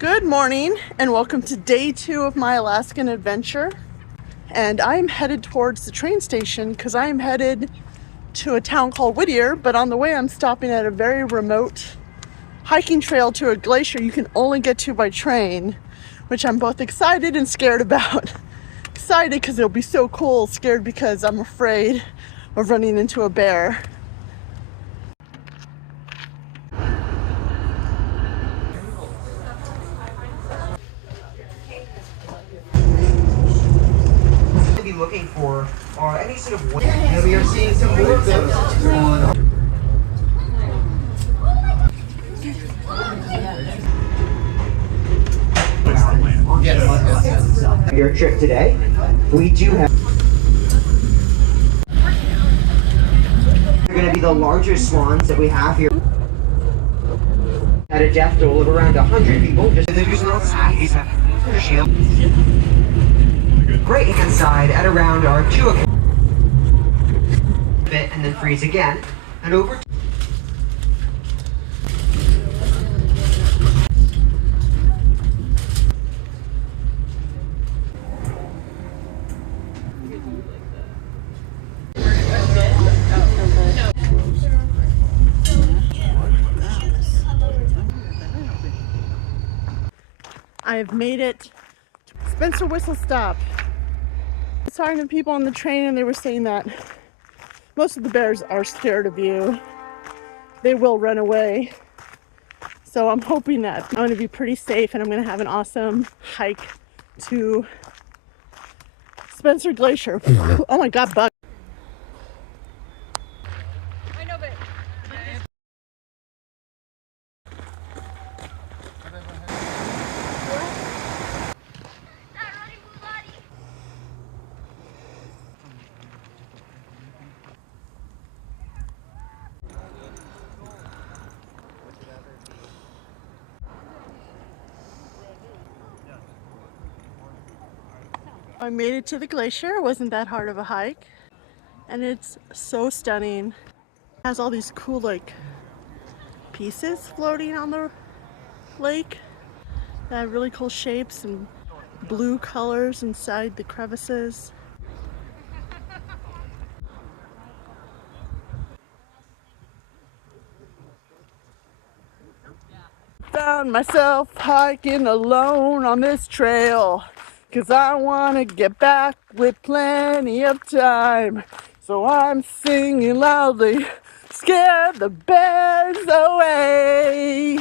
Good morning and welcome to day 2 of my Alaskan adventure. And I'm headed towards the train station because I'm headed to a town called Whittier, but on the way I'm stopping at a very remote hiking trail to a glacier you can only get to by train, which I'm both excited and scared about. Excited because it'll be so cool, scared because I'm afraid of running into a bear. Be looking for are any sort of way. And we are seeing some more of those on your trip today. We do have they're going to be the larger swans that we have here at a depth of around 100 people. Just right inside at around our 2 o'clock bit and then freeze again and over. I've made it to Spencer Whistle Stop. I was talking to people on the train and they were saying that most of the bears are scared of you. They will run away. So I'm hoping that I'm going to be pretty safe and I'm going to have an awesome hike to Spencer Glacier. Oh my God, bug. I know, but I made it to the glacier. It wasn't that hard of a hike. And it's so stunning. It has all these cool like pieces floating on the lake that have really cool shapes and blue colors inside the crevices. Found myself hiking alone on this trail, 'cause I wanna get back with plenty of time. So I'm singing loudly, scare the bears away.